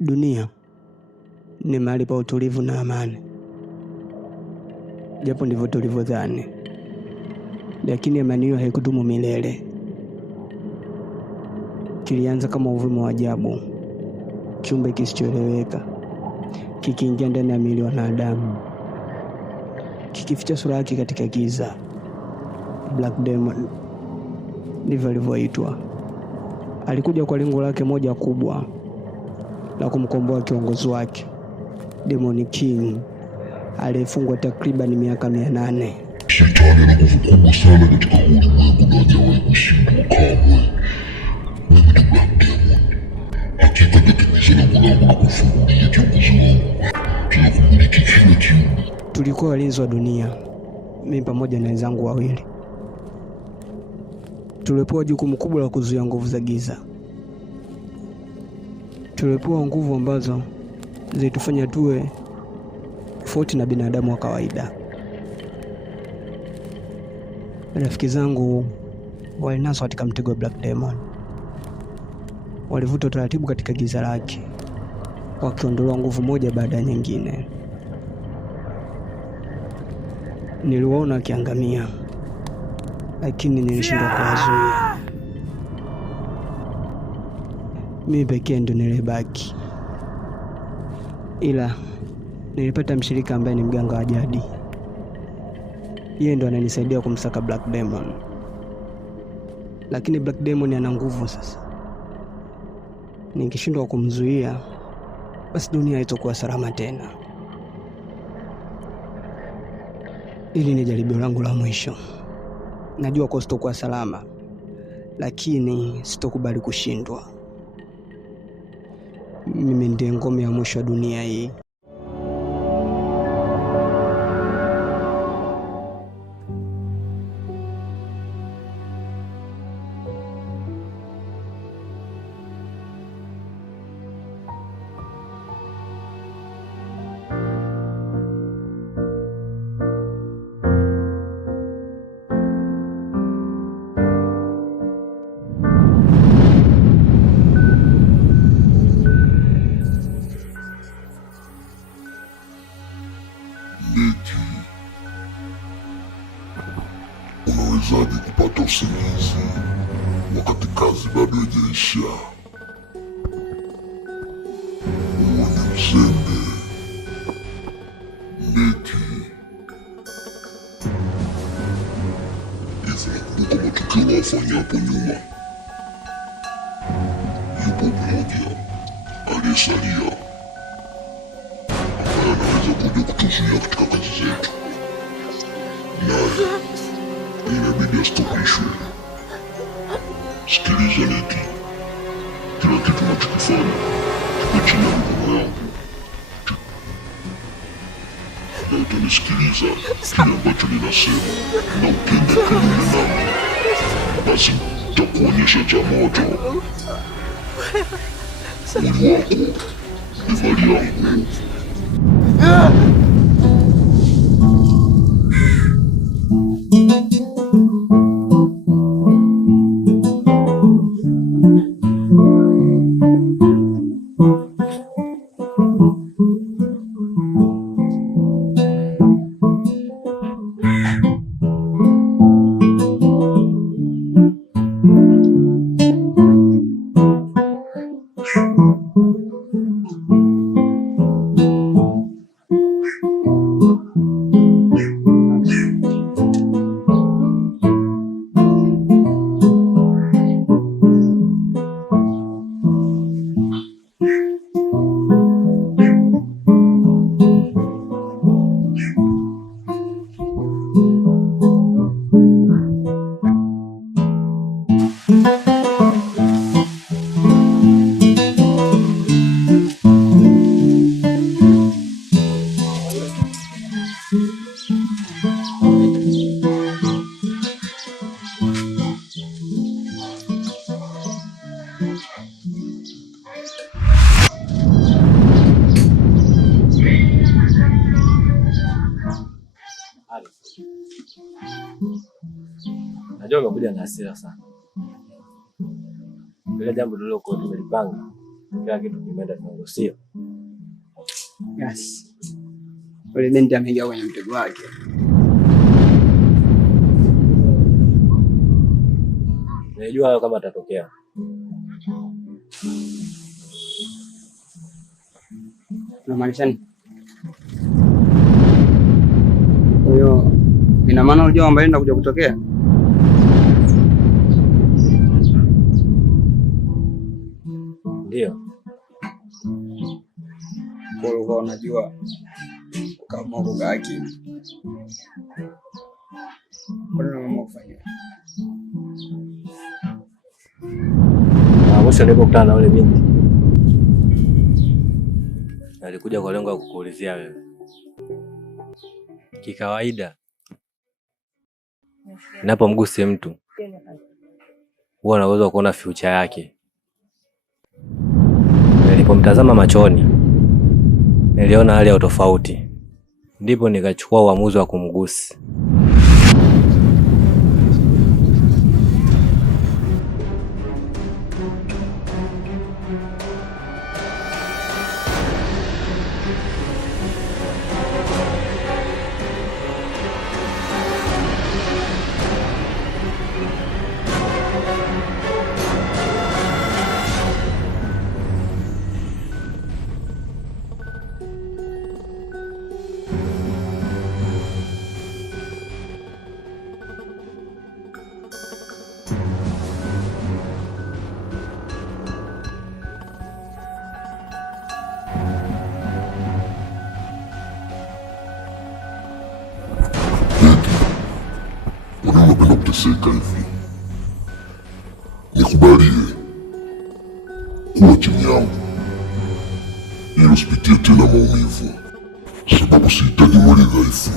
Dunia ni mahali pa utulivu na amani, japo ndivyo tulivyodhani, lakini amani hiyo haikudumu milele. Kilianza kama uvumi wa ajabu, kiumbe kisichoeleweka kikiingia ndani ya miili ya wanadamu, kikificha sura yake katika giza. Black Demon ndivyo alivyoitwa. Alikuja kwa lengo lake moja kubwa, la kumkomboa kiongozi wake, Demon King, aliyefungwa takriban miaka 800. Shetani ana nguvu kubwa sana katika ulimwengu na hajawahi kushindwa kamwe. Mimi ni Black Demon. Hakika nitatimiza lengo langu la kufungulia kiongozi wangu kila kumiliki kila kiumbe. Tulikuwa walinzi wa dunia, mimi pamoja na wenzangu wawili. Tulipewa jukumu kubwa la kuzuia nguvu za giza. Tulipewa nguvu ambazo zilitufanya tuwe tofauti na binadamu wa kawaida. Rafiki zangu walinaswa katika mtego wa Black Demon. Walivuta taratibu katika giza lake, wakiondolewa nguvu moja baada ya nyingine. Niliwaona wakiangamia, lakini nilishindwa kuwazuia. Mimi pekee ndo nilibaki, ila nilipata mshirika ambaye ni mganga wa jadi. Yeye ndo ananisaidia kumsaka Black Demon. Lakini Black Demon ana nguvu sasa. Nikishindwa kumzuia, basi dunia haitakuwa salama tena. Hili ni jaribio langu la mwisho. Najua kwa sitokuwa salama, lakini sitokubali kushindwa. Mimi ndiye ngome ya mwisho wa dunia hii. Unawezaje kupata usingizi wakati kazi bado haijaisha? Huo ni mzembe, Neki. Hivi nakumbuka matukio wafanya hapo nyuma. Yupo mmoja aliyesalia ambaye anaweza kuja kutuzuia katika kazi zetu, naye inabidi astopishwe. Sikiliza Neki, kila kitu nachokifanya kipo chini ya mikono yangu, na utanisikiliza kile ambacho ninasema, na ukienda kinyume nami, basi nitakuonyesha cha moto. Mwili wako ni mali yangu. Najua umekuja na hasira sana. Ile jambo tulilokuwa tumelipanga kila kitu kimeenda sawa, sio? Yes. Yule binti ameingia kwenye mtego wake. Najua kama atatokea. Unamaanisha nini? Huyo ina maana unajua kwamba enda kuja kutokea? Ndio. Kwa unajua kama uko gaki. Mbona mama kufanya? Mwisho nilipokutana na yule binti. Alikuja kwa lengo la kukuulizia wewe. Kikawaida ninapomgusa mtu huwa na uwezo wa kuona future yake. Nilipomtazama machoni niliona hali ya tofauti, ndipo nikachukua uamuzi wa kumgusa. Unapenda kuteseka hivi? Nikubalie kuwa chini yangu ili usipitie tena maumivu, sababu sihitaji mwili dhaifu.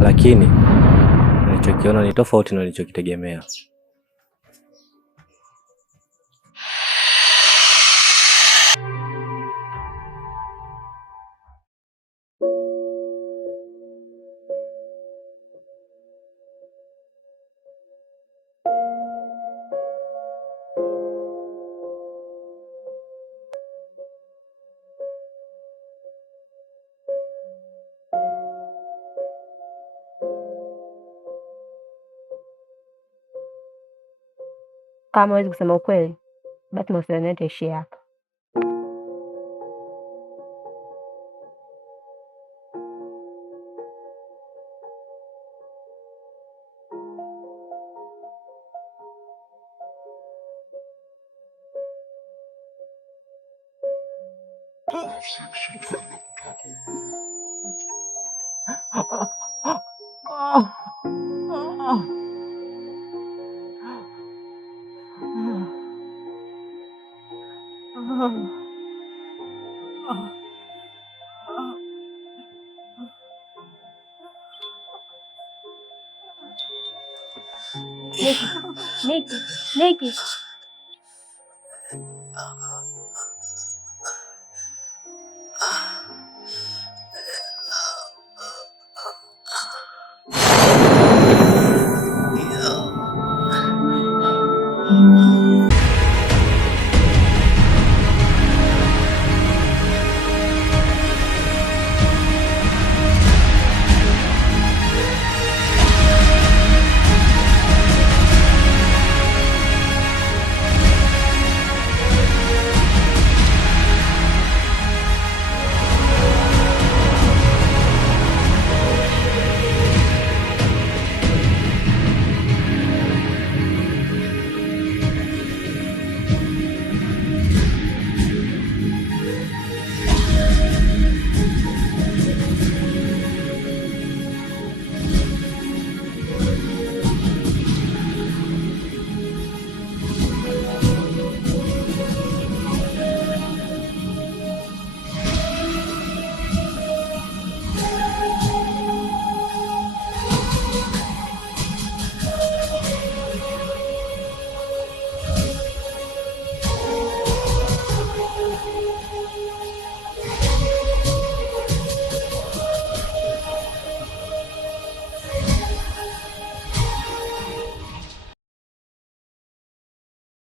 Lakini nilichokiona ni tofauti na nilichokitegemea. Kama huwezi kusema ukweli, basi mahusiano yetu yaishie hapa. Niki,